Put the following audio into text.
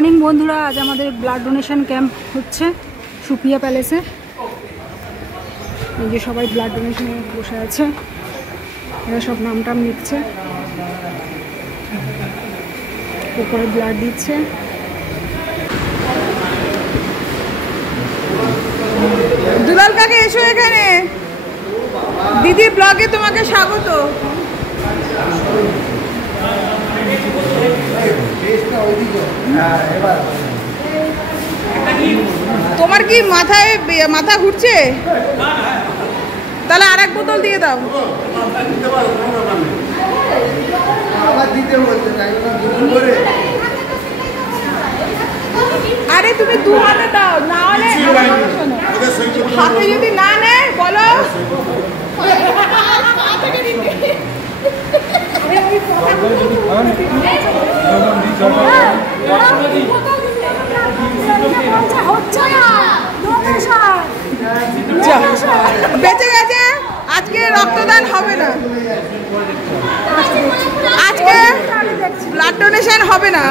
Morning বন্ধুরা, আজ আমাদের ব্লাড ডোনেশন ক্যাম্প হচ্ছে সুপ্রিয়া প্যালেসে। এই যে সবাই ব্লাড ডোনেশনে বসে আছে, এরা সব নাম টাম লিখছে, উপরে ব্লাড দিচ্ছে। দুলাল কাকে এসো এখানে, দিদি ব্লগে তোমাকে স্বাগত। তোমার কি মাথা ঘুরছে? তাহলে আর এক বোতল দিয়ে দাও। আরে তুমি দু হাতে দাও, না হলে হাতে যদি না নেয় বলো। বেঁচে গেছে, আজকে রক্তদান হবে না, আজকে ব্লাড ডোনেশন হবে না।